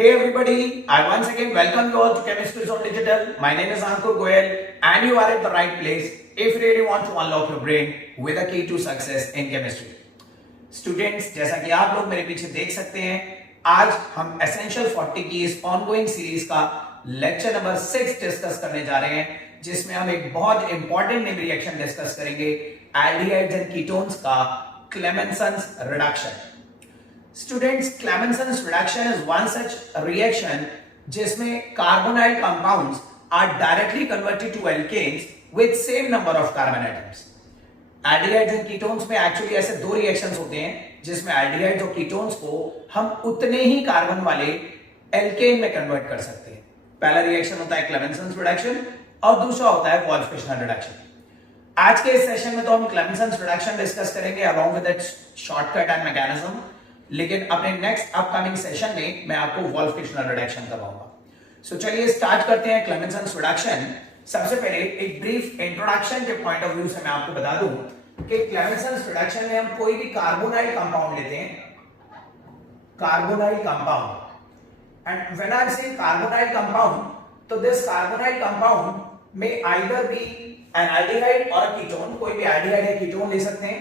Hey everybody, I once again welcome you all to Chemistry Zone Digital. My name is Ankur Goyal and you are at the right place if you really want to unlock your brain with a key to success in chemistry. Students, जैसा कि आप लोग मेरे पीछे देख सकते हैं, आज हम Essential 40 की इस ongoing सीरीज का लेक्चर नंबर 6 डिस्कस करने जा रहे हैं, जिसमें हम एक बहुत इंपॉर्टेंट नेम रिएक्शन डिस्कस करेंगे, एल्डिहाइड्स एंड कीटोन्स का Clemenson's reduction. Students, Clemenson's reduction is one such reaction जिसमें carbonyl compounds are directly converted to alkanes with same number of carbon atoms. Aldehydes and ketones में actually ऐसे दो reactions होते हैं जिसमें aldehydes और ketones को हम उतने ही कार्बन वाले alkane में convert कर सकते हैं. पहला reaction होता है Clemenson's reduction और दूसरा होता है Wolff-Fishner reduction. आज के इस सेशन में तो हम Clemenson's reduction डिस्कस करेंगे along with its shortcut and mechanism. लेकिन अपने नेक्स्ट अपकमिंग सेशन में मैं आपको Wolff-Fishner रिडक्शन करवाऊंगा. सो चलिए स्टार्ट करते हैं Clemenson's रिडक्शन. सबसे पहले एक ब्रीफ इंट्रोडक्शन के पॉइंट ऑफ व्यू से मैं आपको बता दूं कि Clemenson's रिडक्शन में हम कोई भी कार्बोनाइल कंपाउंड लेते हैं, carbonyl compound, and when I से कार्बोनाइल कंपाउंड, तो दिस कार्बोनाइल कंपाउंड में आइदर बी एन एल्डिहाइड और अ कीटोन. कोई भी एल्डिहाइड या कीटोन ले सकते हैं,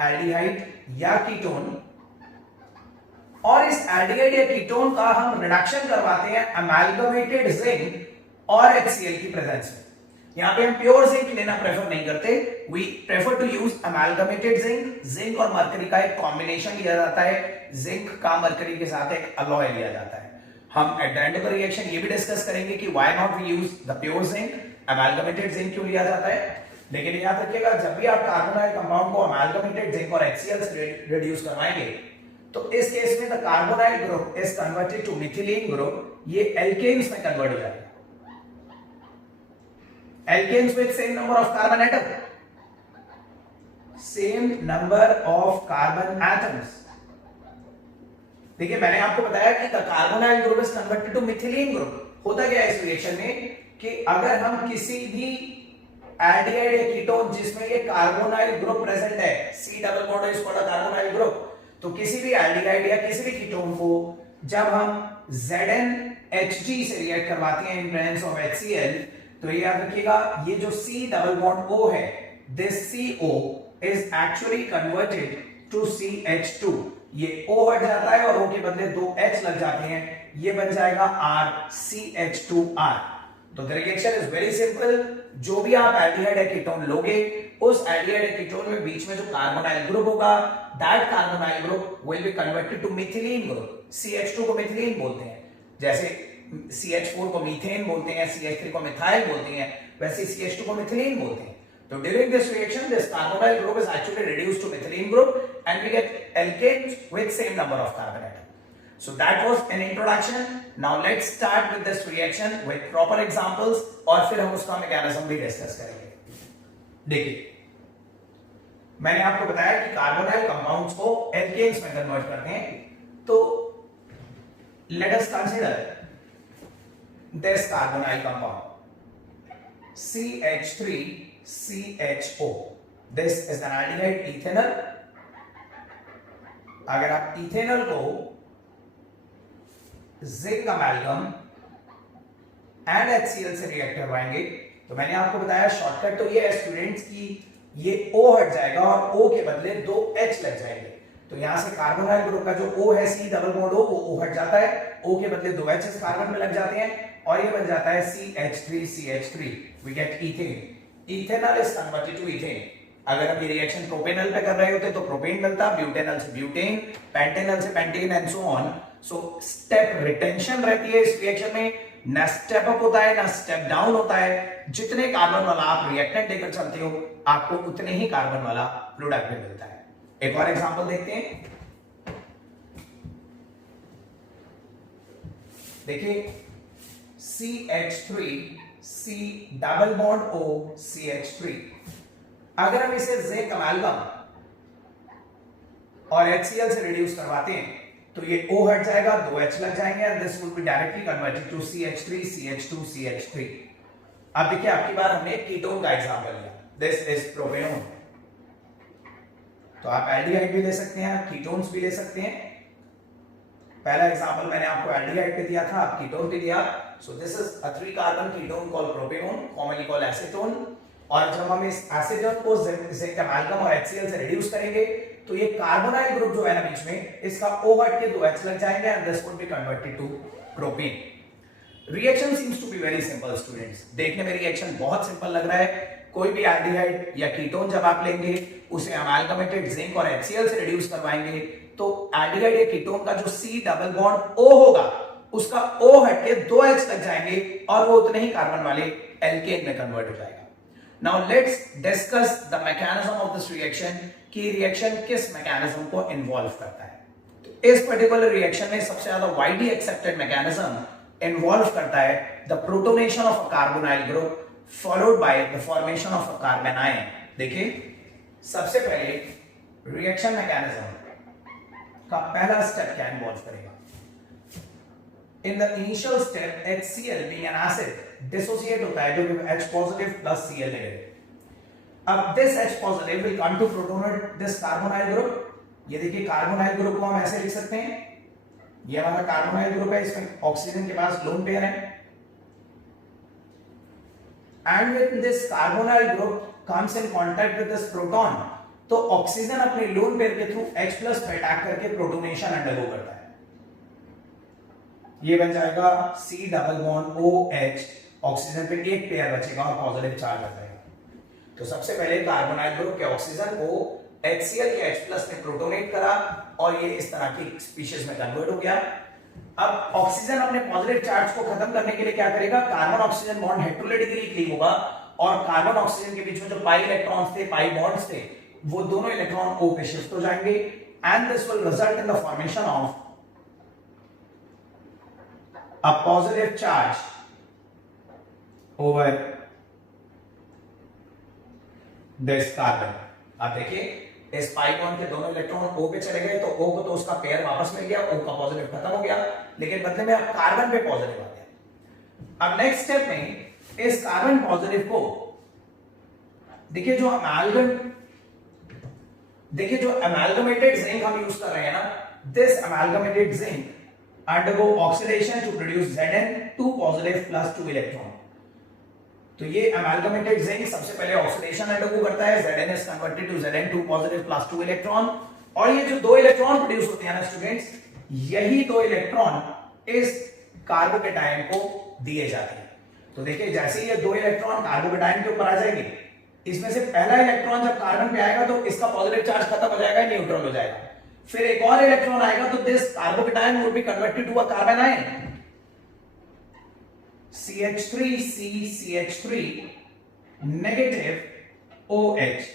एल्डिहाइड या कीटोन, और इस एल्डिहाइड या कीटोन का हम रिडक्शन करवाते हैं अमैल्गमेटेड जिंक और HCl की प्रेजेंस में. यहां पे हम प्योर जिंक लेना प्रेफर नहीं करते, we prefer to use amalgamated zinc. Zinc और मरकरी का एक कॉम्बिनेशन लिया जाता है, जिंक का मरकरी के साथ एक अलॉय लिया जाता है. हम at the end of the reaction ये भी डिस्कस करेंगे कि why not we use the pure zinc, amalgamated zinc क्यों लिया जाता है. लेकिन याद रखिएगा, जब भी आप कार्बोनाइल कंपाउंड को अमैल्गमेटेड जिंक और HCl से रिड्यूस करवाएंगे, तो इस केस में the carbonyl group is converted to methylene group. ये एल्केन्स में कन्वर्ट हो जाएगा, alkanes with same number of carbon atom, same number of carbon atoms. देखिए, मैंने आपको बताया कि the carbonyl group is converted to methylene group. होता क्या है इस रिएक्शन में कि अगर हम किसी भी एल्डिहाइड या कीटोन जिसमें ये कार्बोनाइल ग्रुप प्रेजेंट है, C double bond is called a carbonyl group, तो किसी भी एल्डिहाइड या किसी भी कीटोन को जब हम ZnHG से रिएक्ट करवाते हैं इन प्रेजेंस ऑफ HCl, तो ये याद रखिएगा, ये जो C डबल बॉन्ड O है, this CO is actually converted to CH2. ये O हट जाता है और O के बदले दो H लग जाते हैं, ये बन जाएगा RCH2R. तो the reaction is very simple. जो भी आप एल्डिहाइड या कीटोन लोगे, उस एल्डिहाइड या कीटोन में बीच में जो कार्बोनाइल ग्रुप होगा, that carbonyl group will be converted to methylene group. CH2 को मिथिलीन बोलते हैं, जैसे CH4 को मीथेन बोलते हैं, CH3 को मिथाइल बोलते हैं, वैसे CH2 को मिथिलीन बोलते हैं. तो during this reaction this carbonyl group is actually reduced to methylene group and we get alkanes with same number of carbon atom. So that was an introduction. Now let's start with this reaction with proper examples और फिर हम उसका mechanism भी discuss करेंगे. देखिए, मैंने आपको बताया कि कार्बोनाइल कंपाउंड्स को एल्केन्स में कन्वर्ट करते हैं. तो let us consider this carbonyl compound CH3CHO. This is an aldehyde ethanol. अगर आप इथेनॉल को जिंक अमैल्गम एंड HCl से रिएक्ट करवाएंगे, तो मैंने आपको बताया शॉर्टकट तो ये है स्टूडेंट्स की, ये O हट जाएगा और O के बदले दो H लग जाएंगे. तो यहां से कार्बोनाइल ग्रुप का जो O है, C double bond O, O हट जाता है, O के बदले दो H कार्बन में लग जाते हैं और ये बन जाता है CH3CH3. We get ethane. Ethanol is converted to ethane. अगर हम ये रिएक्शन प्रोपेनॉल पे कर रहे होते तो प्रोपेन बनता, ब्यूटेनॉल से ब्यूटेन, पेंटेनॉल से pentane and so on. So step retention रहती है इस रिएक्शन में, ना स्टेप अप होता है ना स्टेप डाउन होता है. जितने कार्बन वाला आप रिएक्टेंट लेकर चलते हो, आपको उतने ही कार्बन वाला प्रोडक्ट मिलता है. एक और एग्जांपल देखते हैं. देखिए, CH3 C double bond O CH3. अगर हम इसे जिंक अमैल्गम और HCl से रिड्यूस करवाते हैं, तो ये O हट जाएगा, दो H लग जाएंगे and this will be directly converted to CH3 CH2 CH3. अब देखिए, आपकी बार हमने कीटोन का एग्जांपल लिया, दिस इज प्रोपेनोन. तो आप एल्डिहाइड भी ले सकते हैं, कीटोन्स भी ले सकते हैं. पहला एग्जांपल मैंने आपको एल्डिहाइड पे दिया था, कीटोन पे दिया। So this is a 3 carbon ketone called propanone, commonly called acetone. और जब हम इस एसीटोन को जिंक एमाल्गम और HCl से रिड्यूस करेंगे तो ये कार्बोनाइल ग्रुप जो है ना बीच में, इसका O हट के 2 H लग जाएंगे and this would be converted to propane. Reaction seems to be very simple students. देखने में रिएक्शन बहुत सिंपल लग रहा है। कोई भी एल्डिहाइड या कीटोन जब आप लेंगे उसे अमालगमेटेड जिंक और HCl से रिड्यूस करवाएंगे तो एल्डिहाइड या कीटोन का जो C डबल बॉन्ड O होगा उसका O हट के 2 H लग जाएंगे और वो उतने ही कार्बन वाले एल्केन में कन्वर्ट हो जाएगा। Now let's discuss the mechanism of this reaction कि रिएक्शन किस मैकेनिज्म को इन्वॉल्व करता है। तो इस पर्टिकुलर रिएक्शन में सबसे ज्यादा वाइडली एक्सेप्टेड मैकेनिज्म इन्वॉल्व करता है the protonation of a carbonyl group followed by the formation of a carbon ion. देखिए सबसे पहले रिएक्शन मैकेनिज्म का पहला स्टेप क्या इन्वॉल्व करेगा। In the initial step HCl being an acid dissociate होता है जो कि H positive plus Cl negative. अब this H positive will come to protonate this carbonyl group. ये देखिए कार्बोनाइल ग्रुप को हम ऐसे लिख सकते हैं, ये हमारा कार्बोनाइल ग्रुप है, इसमें ऑक्सीजन के पास लोन पेयर है and when this carbonyl group comes in contact with this proton तो ऑक्सीजन अपने लोन पेयर के थ्रू H प्लस पे अटैक करके प्रोटोनेशन अंडरगो करता है। ये बन जाएगा C double bond OH, oxygen पे एक पेयर बचेगा और पॉजिटिव चार्ज आ जाएगा। तो सबसे पहले कार्बोनाइल ग्रुप के ऑक्सीजन को HCl के H प्लस ने प्रोटोनेट करा और ये इस तरह की स्पीशीज में कन्वर्ट हो गया। अब ऑक्सीजन अपने पॉजिटिव चार्ज को खत्म करने के लिए क्या करेगा, कार्बन ऑक्सीजन बॉन्ड हेटेरोलेटिकली क्लीव होगा और कार्बन ऑक्सीजन के बीच में जो पाई इलेक्ट्रॉन्स थे, पाई बॉन्ड्स थे, वो दोनों इलेक्ट्रॉन O पे शिफ्ट हो जाएंगे and this will result in the formation of a positive charge over this carbon. आप देखिए इस पाई बॉन्ड के दोनों इलेक्ट्रॉन O पे चले गए तो O को तो उसका पेयर वापस मिल गया, O का पॉजिटिव खत्म हो गया, लेकिन बदले में अब कार्बन पे पॉजिटिव आ गया। अब नेक्स्ट स्टेप में इस कार्बन पॉजिटिव को देखिए जो अमालगमेटेड जिंक हम यूज कर रहे हैं ना, this amalgamated zinc undergo oxidation to produce Zn2 positive plus 2 electron. तो ये अमालगमेटेड जिंक सबसे पहले ऑक्सीडेशन अंडरगो करता है, Zn is converted to Zn2 positive plus 2 electron और ये जो 2 इलेक्ट्रॉन प्रोड्यूस होते हैं ना स्टूडेंट्स, यही 2 इलेक्ट्रॉन इस कार्बोकेटायन को दिए जाते हैं। तो देखिए जैसे ये 2 इलेक्ट्रॉन कार्बोकेटायन के ऊपर आ जाएंगे, इसमें से पहला इलेक्ट्रॉन जब कार्बन पे आएगा तो इसका पॉजिटिव चार्ज खत्म हो जाएगा, न्यूट्रल हो जाएगा। फिर एक और इलेक्ट्रॉन आएगा तो this carbocation will be converted to a carbon ion CH3 CH3 negative OH।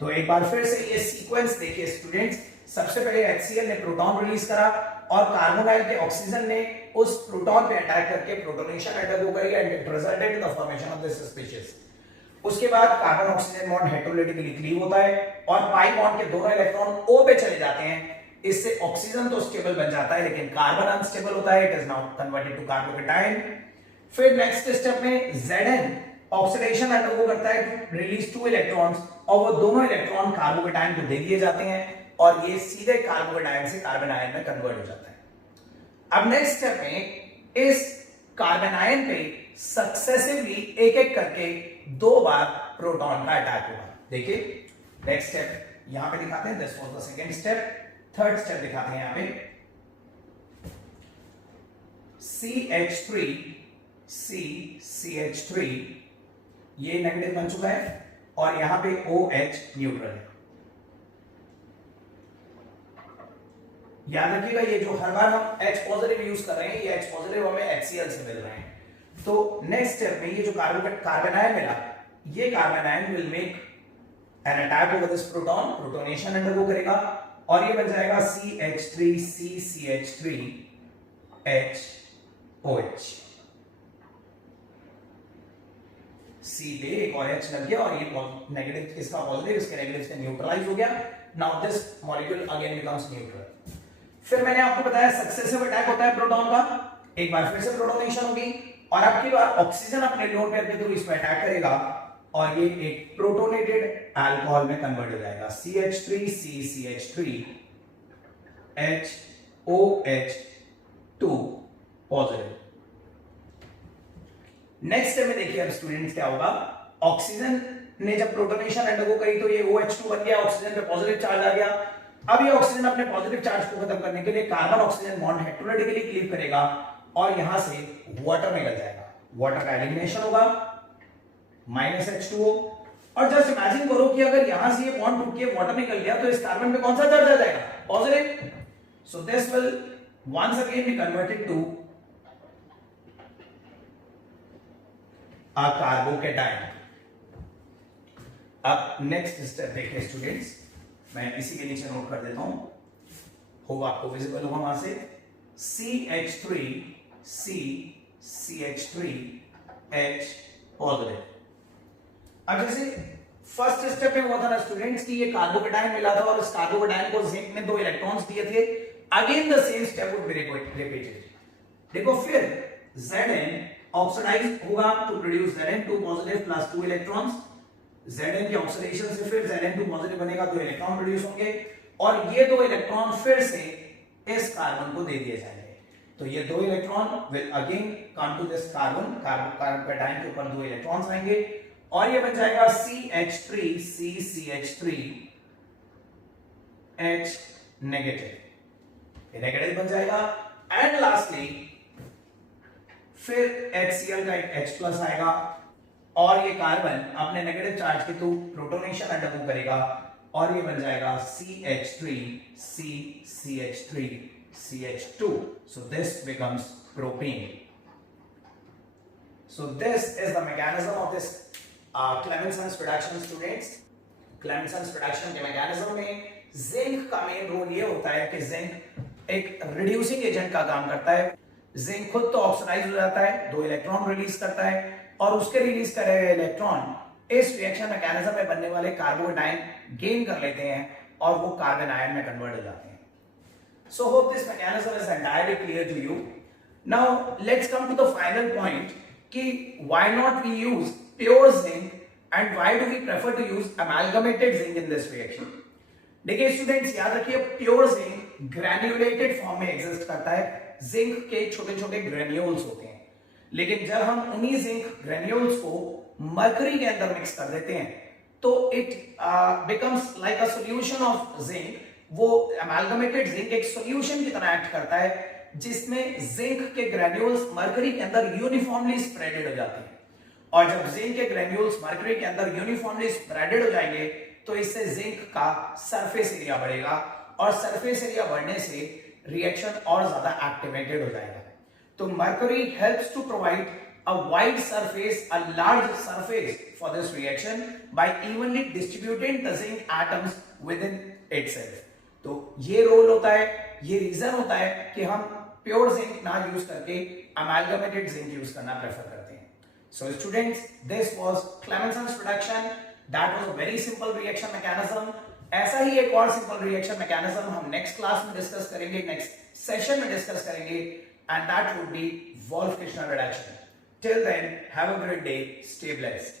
तो एक बार फिर से ये सीक्वेंस देखिए स्टूडेंट्स, सबसे पहले HCl ने प्रोटॉन रिलीज करा और कार्बोनाइल के ऑक्सीजन ने उस प्रोटॉन पे अटैक करके प्रोटोनेशन अंडरगो करी and it resulted in the formation of this species. उसके बाद कार्बन ऑक्सीजन बॉन्ड हेटेरोलेटिकली क्लीव होता है और पाई बॉन्ड के दोनों इलेक्ट्रॉन O पे चले जाते हैं। इससे ऑक्सीजन तो स्टेबल बन जाता है लेकिन कार्बन अनस्टेबल होता है, it is now converted to carbocation. फिर नेक्स्ट स्टेप में Zn ऑक्सीडेशन अंडरगो करता है टू रिलीज 2 इलेक्ट्रॉन्स और वो दोनों इलेक्ट्रॉन कार्बोकेटायन को दे दिए जाते हैं और ये सीधे कार्बोकेटायन से कार्बन आयन में कन्वर्ट हो जाता है। अब नेक्स्ट स्टेप में इस कार्बन आयन पे सक्सेसिवली एक एक करके 2 बार प्रोटॉन का अटैक होगा। देखिए नेक्स्ट स्टेप यहां पे दिखाते हैं, this was the second step. Third step दिखाते हैं यहां पे CH3 CH3 ये नेगेटिव बन चुका है और यहां पे OH न्यूट्रल है। याद रखिएगा ये जो हर बार हम H पॉजिटिव यूज कर रहे हैं, ये H पॉजिटिव हमें HCl से मिल रहे हैं। तो नेक्स्ट स्टेप में ये जो कार्बन आयन मिला, ये carbon ion will make an attack over this proton, protonation undergo करेगा और ये बन जाएगा CH3 CH3 HOH। C पे एक और H लग गया और ये नेगेटिव, इसका पॉजिटिव इसके नेगेटिव से न्यूट्रलाइज हो गया। Now this molecule again becomes neutral. फिर मैंने आपको बताया सक्सेसिव अटैक होता है प्रोटॉन का, एक बार फिर से प्रोटोनेशन होगी और अब की बार ऑक्सीजन अपने लोन पेयर के थ्रू इसमें अटैक करेगा और ये एक प्रोटोनेटेड अल्कोहल में कन्वर्ट हो जाएगा CH3 CH3 HOH2 positive. Next step में देखिए अब स्टूडेंट्स क्या होगा, ऑक्सीजन ने जब प्रोटोनेशन अंडरगो करी तो ये OH2 बन गया, ऑक्सीजन पे पॉजिटिव चार्ज आ गया। अब ये ऑक्सीजन अपने पॉजिटिव चार्ज को खत्म करने के लिए कार्बन ऑक्सीजन बॉन्ड हेटेरोडेटिकली क्लीव करेगा और यहां से वाटर निकल जाएगा, वाटर का एलिमिनेशन होगा -H2O। और जस्ट इमेजिन करो कि अगर यहां से ये बॉन्ड टूट के वाटर निकल गया तो इस कार्बन पे कौन सा चार्ज आ जाएगा, positive. So this will once again be converted to a carbocation। अब नेक्स्ट स्टेप देखिए स्टूडेंट्स, मैं इसी के नीचे नोट कर देता हूं, होगा आपको विजिबल होगा वहां से, CH3 CH3H पॉजिटिव। अब जैसे फर्स्ट स्टेप में हुआ था ना स्टूडेंट्स कि ये कार्बोकेटाइन मिला था और इस कार्बोकेटाइन को जिंक ने 2 इलेक्ट्रॉन्स दिए थे, again the same step would be repeated. देखो फिर Zn ऑक्सीडाइज होगा to produce Zn2 positive plus 2 electrons, Zn की ऑक्सीडेशन से फिर Zn2 पॉजिटिव बनेगा, 2 इलेक्ट्रॉन प्रोड्यूस होंगे और ये 2 इलेक्ट्रॉन फिर से इस कार्बन को दे दिए जाएंगे। तो ये 2 electron will again come to this carbon, carbocation के ऊपर 2 इलेक्ट्रॉन्स आएंगे और ये बन जाएगा CH3C CH3H नेगेटिव, ये नेगेटिव बन जाएगा। एंड लास्टली फिर HCl का एक H प्लस आएगा और ये कार्बन अपने नेगेटिव चार्ज के थ्रू प्रोटोनेशन अंडरगो करेगा और ये बन जाएगा CH3CCH3CH2। So this becomes propene। So this is the mechanism of this Clemenson's reduction students। Clemenson's reduction के मैकेनिज्म में जिंक का मेन रोल ये होता है कि जिंक एक रिड्यूसिंग एजेंट का काम करता है। जिंक खुद तो ऑक्सीडाइज हो जाता है, 2 इलेक्ट्रॉन रिलीज करता है और उसके रिलीज करे हुए इलेक्ट्रॉन इस रिएक्शन मैकेनिज्म में बनने वाले कार्बोकेटाइन गेन कर लेते हैं और वो कार्बन आयन में कन्वर्ट हो जाते हैं। So hope this mechanism is entirely clear to you। Now let's come to the final point कि why not we use pure zinc and why do we prefer to use amalgamated zinc in this reaction। देखिए students याद रखिए, pure zinc granulated form में exist करता है, zinc के छोटे छोटे ग्रेन्यूल्स होते हैं, लेकिन जब हम उन्हीं जिंक ग्रेन्यूल्स को मरकरी के अंदर मिक्स कर देते हैं तो it becomes like a solution of zinc. वो अमेलगमेटेड जिंक एक सॉल्यूशन की तरह एक्ट करता है जिसमें जिंक के ग्रेन्यूल्स मरकरी के अंदर यूनिफॉर्मली स्प्रेडेड हो जाते हैं और जब जिंक के ग्रेन्यूल्स मरकरी के अंदर यूनिफॉर्मली स्प्रेडेड हो जाएंगे तो इससे जिंक का सरफेस एरिया बढ़ेगा और सरफेस एरिया बढ़ने से रिएक्शन और ज्यादा एक्टिवेटेड हो जाएगा। तो mercury helps to provide a wide surface, a large surface for this reaction by evenly distributing the zinc atoms within itself। तो ये रोल होता है, ये रीजन होता है कि हम प्योर जिंक ना यूज करके अमेलगमेटेड जिंक यूज करना प्रेफर करते हैं। So students, this was Clemenson's reduction। That was a very simple reaction mechanism। ऐसा ही एक और सिंपल रिएक्शन मैकेनिज्म हम नेक्स्ट क्लास में डिस्कस करेंगे, नेक्स्ट सेशन में डिस्कस करेंगे, and that would be Wolff Kishner reduction. Till then, have a great day, stay blessed।